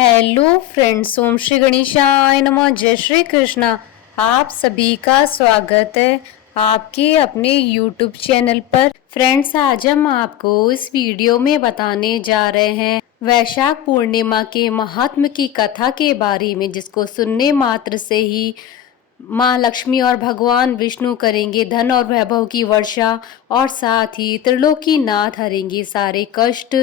Hello friends, ओम श्री गणेशाय नमः। जय श्री कृष्णा। आप सभी का स्वागत है आपके अपने यूट्यूब चैनल पर। फ्रेंड्स, आज हम आपको इस वीडियो में बताने जा रहे हैं वैशाख पूर्णिमा के महात्म की कथा के बारे में, जिसको सुनने मात्र से ही माँ लक्ष्मी और भगवान विष्णु करेंगे धन और वैभव की वर्षा, और साथ ही त्रिलोकीनाथ हरेंगे सारे कष्ट।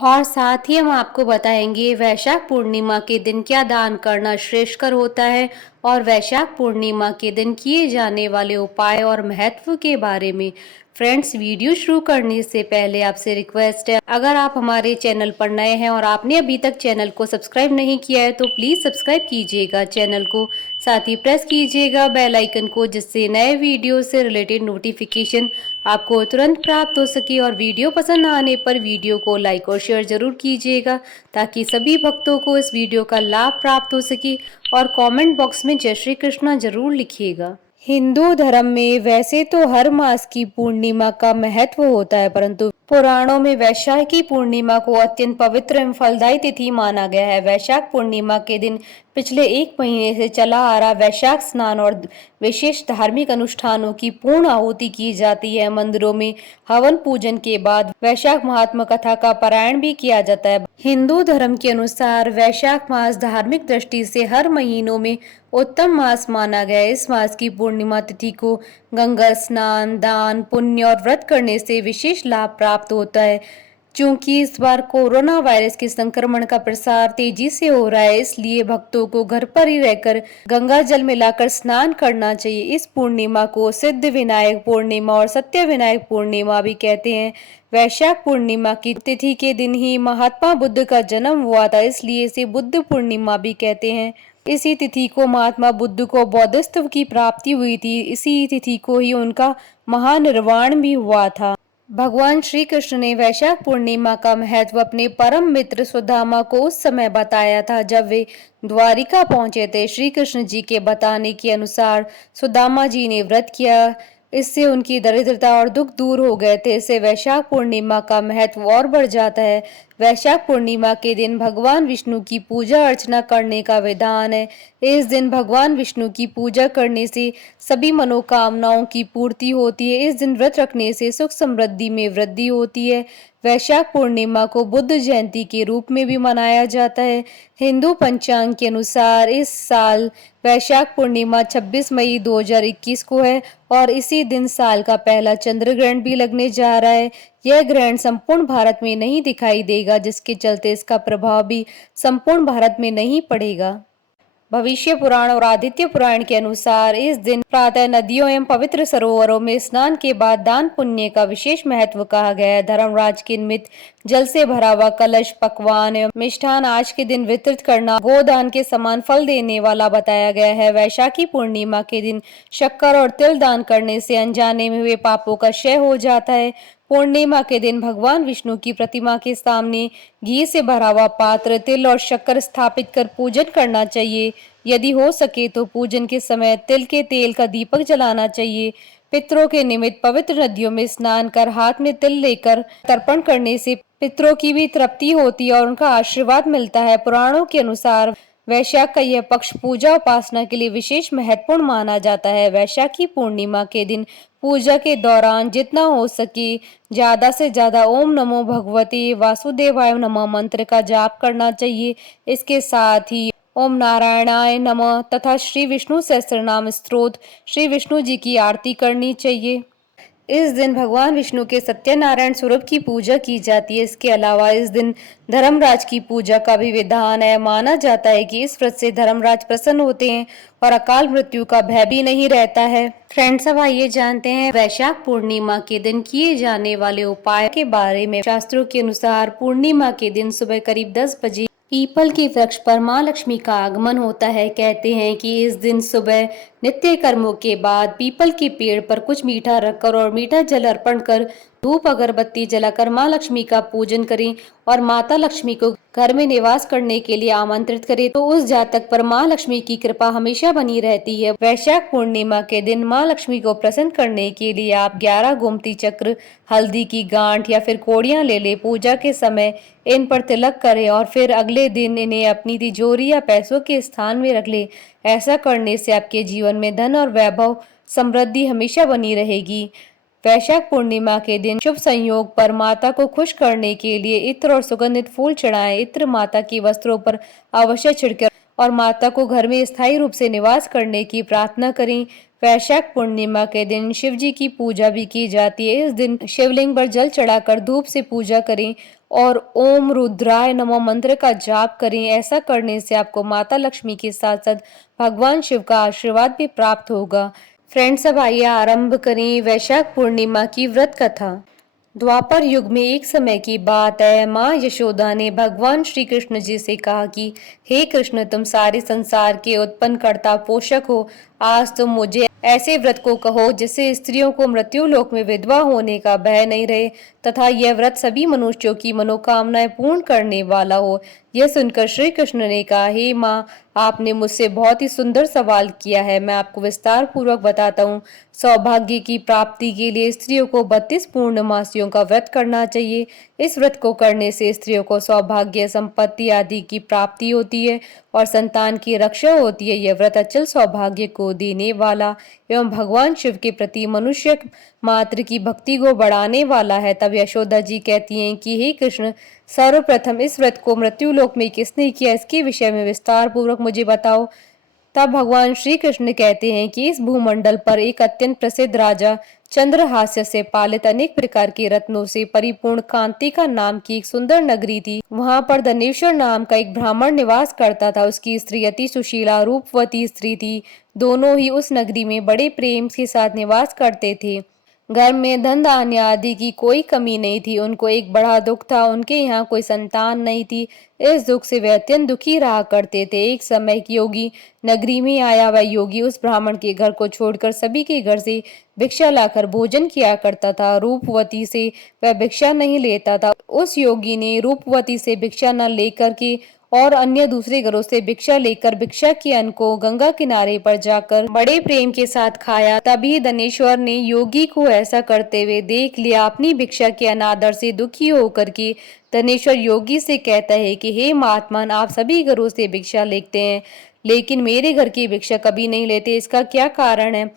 और साथ ही हम आपको बताएंगे वैशाख पूर्णिमा के दिन क्या दान करना श्रेष्ठकर होता है, और वैशाख पूर्णिमा के दिन किए जाने वाले उपाय और महत्व के बारे में। फ्रेंड्स, वीडियो शुरू करने से पहले आपसे रिक्वेस्ट है, अगर आप हमारे चैनल पर नए हैं और आपने अभी तक चैनल को सब्सक्राइब नहीं किया है तो प्लीज़ सब्सक्राइब कीजिएगा चैनल को। साथ ही प्रेस कीजिएगा बेल आइकन को, जिससे नए वीडियो से रिलेटेड नोटिफिकेशन आपको तुरंत प्राप्त हो सके। और वीडियो पसंद आने पर वीडियो को लाइक और शेयर जरूर कीजिएगा, ताकि सभी भक्तों को इस वीडियो का लाभ प्राप्त हो सके। और कमेंट बॉक्स में जय श्री कृष्णा जरूर लिखिएगा। हिंदू धर्म में वैसे तो हर मास की पूर्णिमा का महत्व होता है, परंतु पुराणों में वैशाख की पूर्णिमा को अत्यंत पवित्र एवं फलदायी तिथि माना गया है। वैशाख पूर्णिमा के दिन पिछले 1 महीने से चला आ रहा वैशाख स्नान और विशेष धार्मिक अनुष्ठानों की पूर्ण आहुति की जाती है। मंदिरों में हवन पूजन के बाद वैशाख महात्मा कथा का पारायण भी किया जाता है। हिंदू धर्म के अनुसार वैशाख मास धार्मिक दृष्टि से हर महीनों में उत्तम मास माना गया है। इस मास की पूर्णिमा तिथि को गंगा स्नान, दान, पुण्य और व्रत करने से विशेष लाभ प्राप्त होता है। चूंकि इस बार कोरोना वायरस के संक्रमण का प्रसार तेजी से हो रहा है, इसलिए भक्तों को घर पर ही रहकर गंगा जल मिलाकर स्नान करना चाहिए। इस पूर्णिमा को सिद्ध विनायक पूर्णिमा और सत्य विनायक पूर्णिमा भी कहते हैं। वैशाख पूर्णिमा की तिथि के दिन ही महात्मा बुद्ध का जन्म हुआ था, इसलिए इसे बुद्ध पूर्णिमा भी कहते हैं। इसी तिथि को महात्मा बुद्ध को बौद्धत्व की प्राप्ति हुई थी। इसी तिथि को ही उनका महानिर्वाण भी हुआ था। भगवान श्री कृष्ण ने वैशाख पूर्णिमा का महत्व अपने परम मित्र सुदामा को उस समय बताया था जब वे द्वारिका पहुंचे थे। श्री कृष्ण जी के बताने के अनुसार सुदामा जी ने व्रत किया, इससे उनकी दरिद्रता और दुख दूर हो गए थे। इससे वैशाख पूर्णिमा का महत्व और बढ़ जाता है। वैशाख पूर्णिमा के दिन भगवान विष्णु की पूजा अर्चना करने का विधान है। इस दिन भगवान विष्णु की पूजा करने से सभी मनोकामनाओं की पूर्ति होती है। इस दिन व्रत रखने से सुख समृद्धि में वृद्धि होती है। वैशाख पूर्णिमा को बुद्ध जयंती के रूप में भी मनाया जाता है। हिंदू पंचांग के अनुसार इस साल वैशाख पूर्णिमा 26 मई 2021 को है, और इसी दिन साल का पहला चंद्र ग्रहण भी लगने जा रहा है। यह ग्रहण संपूर्ण भारत में नहीं दिखाई देगा, जिसके चलते इसका प्रभाव भी संपूर्ण भारत में नहीं पड़ेगा। भविष्य पुराण और आदित्य पुराण के अनुसार इस दिन प्रातः नदियों एवं पवित्र सरोवरों में स्नान के बाद दान पुण्य का विशेष महत्व कहा गया है। धर्मराज के निमित्त जल से भरा हुआ कलश, पकवान एवं मिष्ठान आज के दिन वितरित करना गोदान के समान फल देने वाला बताया गया है। वैशाखी पूर्णिमा के दिन शक्कर और तिल दान करने से अनजाने में हुए पापों का क्षय हो जाता है। पूर्णिमा के दिन भगवान विष्णु की प्रतिमा के सामने घी से भरा हुआ पात्र, तिल और शक्कर स्थापित कर पूजन करना चाहिए। यदि हो सके तो पूजन के समय तिल के तेल का दीपक जलाना चाहिए। पितरों के निमित्त पवित्र नदियों में स्नान कर हाथ में तिल लेकर तर्पण करने से पितरों की भी तृप्ति होती है और उनका आशीर्वाद मिलता है। पुराणों के अनुसार वैशाख का यह पक्ष पूजा उपासना के लिए विशेष महत्वपूर्ण माना जाता है। वैशाखी पूर्णिमा के दिन पूजा के दौरान जितना हो सके ज्यादा से ज्यादा ओम नमो भगवते वासुदेवाय नमः मंत्र का जाप करना चाहिए। इसके साथ ही ओम नारायणाय नमः तथा श्री विष्णु सहस्त्रनाम स्तोत्र, श्री विष्णु जी की आरती करनी चाहिए। इस दिन भगवान विष्णु के सत्यनारायण स्वरूप की पूजा की जाती है। इसके अलावा इस दिन धर्मराज की पूजा का भी विधान है। माना जाता है कि इस व्रत से धर्मराज प्रसन्न होते हैं और अकाल मृत्यु का भय भी नहीं रहता है। फ्रेंड्स, अब आइए जानते हैं वैशाख पूर्णिमा के दिन किए जाने वाले उपाय के बारे में। शास्त्रों के अनुसार पूर्णिमा के दिन सुबह करीब 10 बजे पीपल के वृक्ष पर माँ लक्ष्मी का आगमन होता है। कहते हैं कि इस दिन सुबह नित्य कर्मों के बाद पीपल के पेड़ पर कुछ मीठा रखकर और मीठा जल अर्पण कर धूप अगरबत्ती जलाकर माँ लक्ष्मी का पूजन करें और माता लक्ष्मी को घर में निवास करने के लिए आमंत्रित करें तो उस जातक पर माँ लक्ष्मी की कृपा हमेशा बनी रहती है। वैशाख पूर्णिमा के दिन माँ लक्ष्मी को प्रसन्न करने के लिए आप 11 गोमती चक्र, हल्दी की गांठ या फिर कोड़ियां ले ले। पूजा के समय इन पर तिलक करें और फिर अगले दिन इन्हें अपनी तिजोरी या पैसों के स्थान में रख ले। ऐसा करने से आपके जीवन में धन और वैभव समृद्धि हमेशा बनी रहेगी। वैशाख पूर्णिमा के दिन शुभ संयोग पर माता को खुश करने के लिए इत्र और सुगंधित फूल चढ़ाएं। इत्र माता की वस्त्रों पर अवश्य छिड़के और माता को घर में स्थायी रूप से निवास करने की प्रार्थना करें। वैशाख पूर्णिमा के दिन शिव जी की पूजा भी की जाती है। इस दिन शिवलिंग पर जल चढ़ाकर धूप से पूजा करें और ओम रुद्राय नमः मंत्र का जाप करें। ऐसा करने से आपको माता लक्ष्मी के साथ साथ भगवान शिव का आशीर्वाद भी प्राप्त होगा। फ्रेंड्स, अब आइए आरंभ करें वैशाख पूर्णिमा की व्रत कथा। द्वापर युग में एक समय की बात है, माँ यशोदा ने भगवान श्री कृष्ण जी से कहा कि हे कृष्ण, तुम सारे संसार के उत्पन्न कर्ता पोषक हो। आज तुम मुझे ऐसे व्रत को कहो जिससे स्त्रियों को मृत्यु लोक में विधवा होने का भय नहीं रहे तथा यह व्रत सभी मनुष्यों की मनोकामनाएं पूर्ण करने वाला हो। यह सुनकर श्री कृष्ण ने कहा, हे माँ, आपने मुझसे बहुत ही सुंदर सवाल किया है। मैं आपको विस्तार पूर्वक बताता हूँ। सौभाग्य की प्राप्ति के लिए स्त्रियों को 32 पूर्णमासियों का व्रत करना चाहिए। इस व्रत को करने से स्त्रियों को सौभाग्य, संपत्ति आदि की प्राप्ति होती है और संतान की रक्षा होती है। यह व्रत अचल सौभाग्य को देने वाला एवं भगवान शिव के प्रति मनुष्य मात्र की भक्ति को बढ़ाने वाला है। तब यशोदा जी कहती हैं कि हे कृष्ण, सर्वप्रथम इस व्रत को मृत्युलोक में किसने किया, इसके विषय में विस्तार पूर्वक मुझे बताओ। तब भगवान श्री कृष्ण कहते हैं कि इस भूमंडल पर एक अत्यंत प्रसिद्ध राजा चंद्रहास्य से पालित अनेक प्रकार के रत्नों से परिपूर्ण कांतिका नाम की एक सुंदर नगरी थी। वहां पर धनेश्वर नाम का एक ब्राह्मण निवास करता था। उसकी स्त्री अति सुशीला रूपवती स्त्री थी। दोनों ही उस नगरी में बड़े प्रेम के साथ निवास करते थे। घर में धन धान्य आदि की कोई कमी नहीं थी। उनको एक बड़ा दुख था, उनके यहाँ कोई संतान नहीं थी। इस दुख से वे अत्यंत दुखी रहा करते थे। एक समय एक योगी नगरी में आया। वह योगी उस ब्राह्मण के घर को छोड़कर सभी के घर से भिक्षा लाकर भोजन किया करता था। रूपवती से वह भिक्षा नहीं लेता था। उस योगी ने रूपवती से भिक्षा न लेकर के और अन्य दूसरे घरों से भिक्षा लेकर भिक्षा के अन्न को गंगा किनारे पर जाकर बड़े प्रेम के साथ खाया। तभी धनेश्वर ने योगी को ऐसा करते हुए देख लिया। अपनी भिक्षा के अनादर से दुखी होकर के धनेश्वर योगी से कहता है कि हे महात्मन, आप सभी घरों से भिक्षा लेते हैं लेकिन मेरे घर की भिक्षा कभी नहीं लेते, इसका क्या कारण है?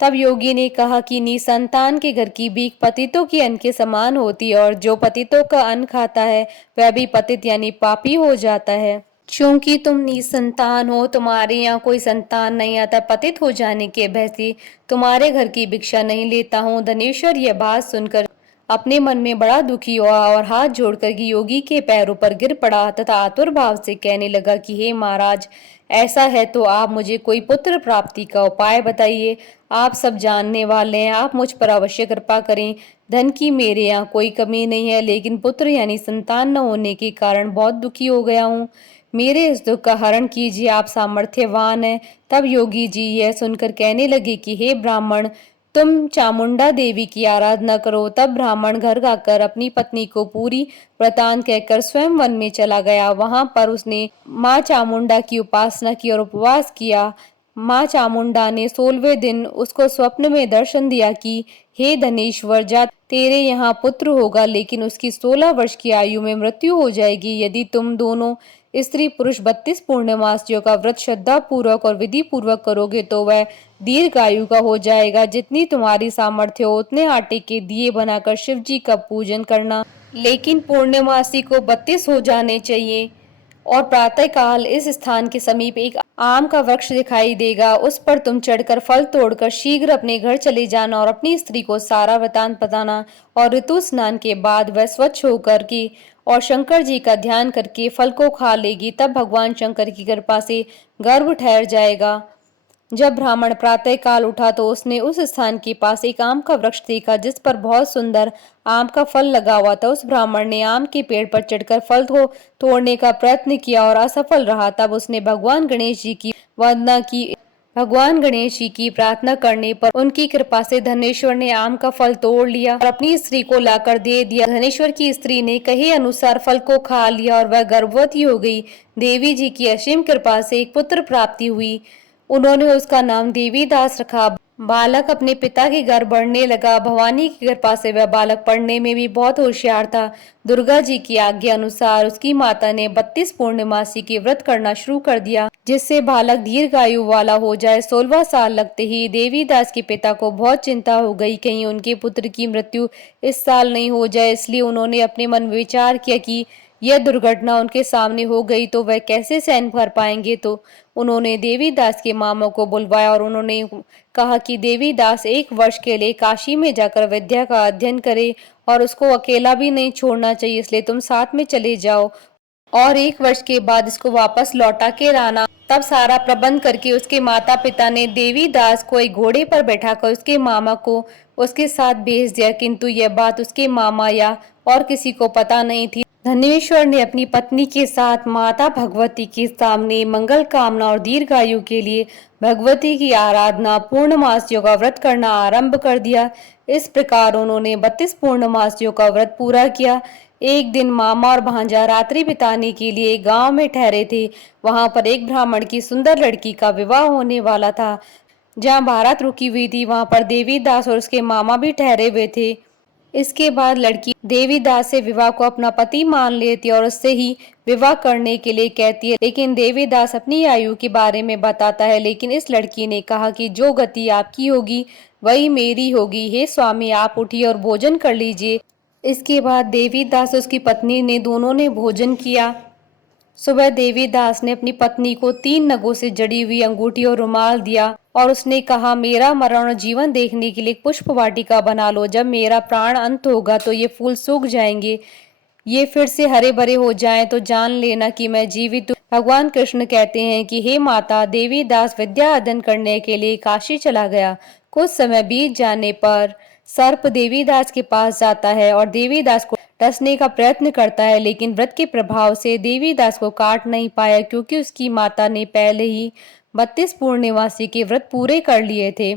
तब योगी ने कहा कि निसंतान के घर की भीख पतितों के अन्न के समान होती है और जो पतितों का अन्न खाता है वह भी पतित यानी पापी हो जाता है। क्योंकि तुम निसंतान हो, तुम्हारे यहाँ कोई संतान नहीं आता, पतित हो जाने के भय से तुम्हारे घर की भिक्षा नहीं लेता हूँ। धनेश्वर यह बात सुनकर अपने मन में बड़ा दुखी हुआ और हाथ जोड़कर योगी के पैरों पर गिर पड़ा तथा आतुर भाव से कहने लगा कि हे महाराज, ऐसा है तो आप मुझे कोई पुत्र प्राप्ति का उपाय बताइए। आप सब जानने वाले हैं, आप मुझ पर अवश्य कृपा करें। धन की मेरे यहाँ कोई कमी नहीं है, लेकिन पुत्र यानी संतान न होने के कारण बहुत दुखी हो गया हूँ। मेरे इस दुख का हरण कीजिए, आप सामर्थ्यवान हैं। तब योगी जी यह सुनकर कहने लगे कि हे ब्राह्मण, तुम चामुंडा देवी की आराधना करो। तब ब्राह्मण घर आकर अपनी पत्नी को पूरी वृतांत कहकर स्वयं वन में चला गया। वहां पर उसने माँ चामुंडा की उपासना की और उपवास किया। माँ चामुंडा ने 16वें दिन उसको स्वप्न में दर्शन दिया कि हे धनेश्वर, जा तेरे यहाँ पुत्र होगा, लेकिन उसकी 16 वर्ष की आयु में मृत्यु हो जाएगी। यदि तुम दोनों स्त्री पुरुष 32 पूर्णमासियों का व्रत श्रद्धा पूर्वक और विधि पूर्वक करोगे तो वह दीर्घायु का हो जाएगा। जितनी तुम्हारी सामर्थ्य हो उतने आटे के दिए बनाकर शिव जी का पूजन करना, लेकिन पूर्णमासी को 32 हो जाने चाहिए। और प्रातः काल इस स्थान के समीप एक आम का वृक्ष दिखाई देगा, उस पर तुम चढ़कर फल तोड़कर शीघ्र अपने घर चले जाना और अपनी स्त्री को सारा वृतांत बताना। और ऋतु स्नान के बाद वह स्वच्छ होकर के और शंकर जी का ध्यान करके फल को खा लेगी। तब भगवान शंकर की कृपा से गर्भ ठहर जाएगा। जब ब्राह्मण प्रातः काल उठा तो उसने उस स्थान के पास एक आम का वृक्ष देखा जिस पर बहुत सुंदर आम का फल लगा हुआ था। उस ब्राह्मण ने आम के पेड़ पर चढ़कर फल को तोड़ने का प्रयत्न किया और असफल रहा। तब उसने भगवान गणेश जी की वंदना की भगवान गणेश जी की प्रार्थना करने पर उनकी कृपा से धनेश्वर ने आम का फल तोड़ लिया और अपनी स्त्री को लाकर दे दिया। धनेश्वर की स्त्री ने कहे अनुसार फल को खा लिया और वह गर्भवती हो गई। देवी जी की असीम कृपा से एक पुत्र प्राप्ति हुई। उन्होंने उसका नाम देवीदास रखा। बालक अपने पिता के घर बढ़ने लगा। भवानी की कृपा से वह बालक पढ़ने में भी बहुत होशियार था। दुर्गा जी की आज्ञा अनुसार उसकी माता ने 32 पूर्णमासी की व्रत करना शुरू कर दिया, जिससे बालक दीर्घायु वाला हो जाए। 16वां साल लगते ही देवीदास के पिता को बहुत चिंता हो गई, कहीं उनके पुत्र की मृत्यु इस साल नहीं हो जाए। इसलिए उन्होंने अपने मन में विचार किया कि यह दुर्घटना उनके सामने हो गई तो वह कैसे सहन कर पाएंगे। तो उन्होंने देवीदास के मामा को बुलवाया और उन्होंने कहा कि देवीदास 1 वर्ष के लिए काशी में जाकर विद्या का अध्ययन करे और उसको अकेला भी नहीं छोड़ना चाहिए, इसलिए तुम साथ में चले जाओ और 1 वर्ष के बाद इसको वापस लौटा के लाना। तब सारा प्रबंध करके उसके माता पिता ने देवीदास को एक घोड़े पर बैठाकर उसके मामा को उसके साथ भेज दिया, किंतु यह बात उसके मामा या और किसी को पता नहीं थी। धनेश्वर ने अपनी पत्नी के साथ माता भगवती के सामने मंगल कामना और दीर्घायु के लिए भगवती की आराधना पूर्णमासियों का व्रत करना आरंभ कर दिया। इस प्रकार उन्होंने 32 पूर्णमासियों का व्रत पूरा किया। एक दिन मामा और भांजा रात्रि बिताने के लिए गांव में ठहरे थे। वहां पर एक ब्राह्मण की सुंदर लड़की का विवाह होने वाला था। जहां बारात रुकी हुई थी वहां पर देवीदास और उसके मामा भी ठहरे हुए थे। इसके बाद लड़की देवीदास से विवाह को अपना पति मान लेती है और उससे ही विवाह करने के लिए कहती है, लेकिन देवीदास अपनी आयु के बारे में बताता है। लेकिन इस लड़की ने कहा कि जो गति आपकी होगी वही मेरी होगी। हे स्वामी, आप उठिए और भोजन कर लीजिए। इसके बाद देवीदास और उसकी पत्नी ने दोनों ने भोजन किया। सुबह देवीदास ने अपनी पत्नी को 3 नगों से जड़ी हुई अंगूठी और रुमाल दिया और उसने कहा, मेरा मरण और जीवन देखने के लिए पुष्प वाटिका बना लो। जब मेरा प्राण अंत होगा तो ये फूल सूख जाएंगे, ये फिर से हरे भरे हो जाएं तो जान लेना कि मैं जीवित हूँ। भगवान कृष्ण कहते हैं कि हे माता, देवीदास विद्या अध्ययन करने के लिए काशी चला गया। कुछ समय बीत जाने पर सर्प देवीदास के पास जाता है और देवीदास को डसने का प्रयत्न करता है, लेकिन व्रत के प्रभाव से देवीदास को काट नहीं पाया, क्योंकि उसकी माता ने पहले ही 32 पूर्णिमासी के व्रत पूरे कर लिए थे।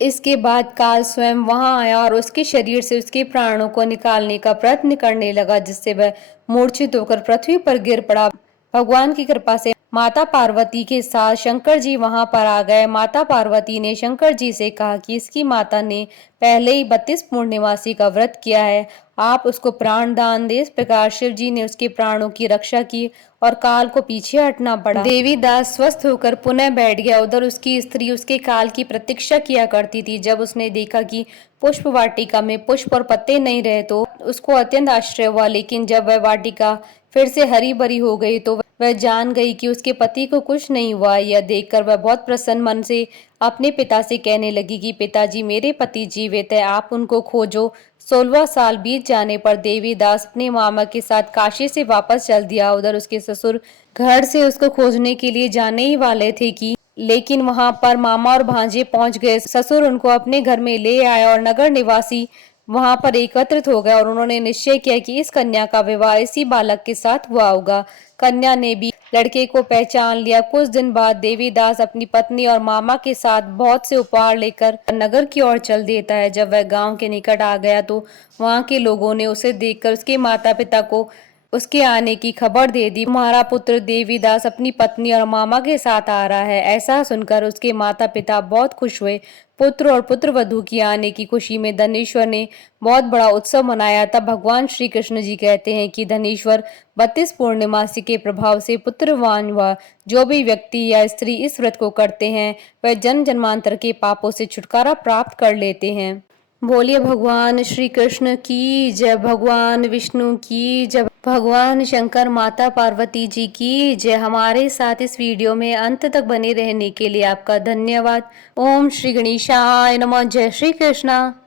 इसके बाद काल स्वयं वहां आया और उसके शरीर से उसके प्राणों को निकालने का प्रयत्न करने लगा, जिससे वह मूर्छित होकर पृथ्वी पर गिर पड़ा। भगवान की कृपा से माता पार्वती के साथ शंकर जी वहां पर आ गए। माता पार्वती ने शंकर जी से कहा कि इसकी माता ने पहले ही 32 पूर्णिमासी का व्रत किया है, आप उसको प्राण दान दे। इस प्रकार शिव जी ने उसके प्राणों की रक्षा की और काल को पीछे हटना पड़ा। देवीदास स्वस्थ होकर पुनः बैठ गया। उधर उसकी स्त्री उसके काल की प्रतीक्षा किया करती थी। जब उसने देखा कि पुष्प वाटिका में पुष्प और पत्ते नहीं रहे तो उसको अत्यंत आश्चर्य हुआ, लेकिन जब वह वाटिका फिर से हरी भरी हो गई तो वह जान गई कि उसके पति को कुछ नहीं हुआ। यह देखकर वह बहुत प्रसन्न मन से अपने पिता से कहने लगी कि पिताजी, मेरे पति जीवित है, आप उनको खोजो। 16वां साल बीत जाने पर देवीदास अपने मामा के साथ काशी से वापस चल दिया। उधर उसके ससुर घर से उसको खोजने के लिए जाने ही वाले थे कि लेकिन वहां पर मामा और भांजे पहुंच गए। ससुर उनको अपने घर में ले आया और नगर निवासी वहां पर एकत्रित हो गए और उन्होंने निश्चय किया कि इस कन्या का विवाह इसी बालक के साथ हुआ होगा। कन्या ने भी लड़के को पहचान लिया। कुछ दिन बाद देवीदास अपनी पत्नी और मामा के साथ बहुत से उपहार लेकर नगर की ओर चल देता है। जब वह गांव के निकट आ गया तो वहां के लोगों ने उसे देखकर उसके माता पिता को उसके आने की खबर दे दी। तुम्हारा पुत्र देवीदास अपनी पत्नी और मामा के साथ आ रहा है। ऐसा सुनकर उसके माता पिता बहुत खुश हुए। पुत्र और पुत्र वधू की आने की खुशी में धनेश्वर ने बहुत बड़ा उत्सव मनाया। तब भगवान श्री कृष्ण जी कहते हैं कि धनेश्वर 32 पूर्णिमासी के प्रभाव से पुत्रवान हुआ। जो भी व्यक्ति या स्त्री इस व्रत को करते हैं वह जन्म जन्मांतर के पापों से छुटकारा प्राप्त कर लेते हैं। बोलिए भगवान श्री कृष्ण की जय, भगवान विष्णु की जय, भगवान शंकर माता पार्वती जी की जय। हमारे साथ इस वीडियो में अंत तक बने रहने के लिए आपका धन्यवाद। ओम श्री गणेशाय नमः। जय श्री कृष्णा।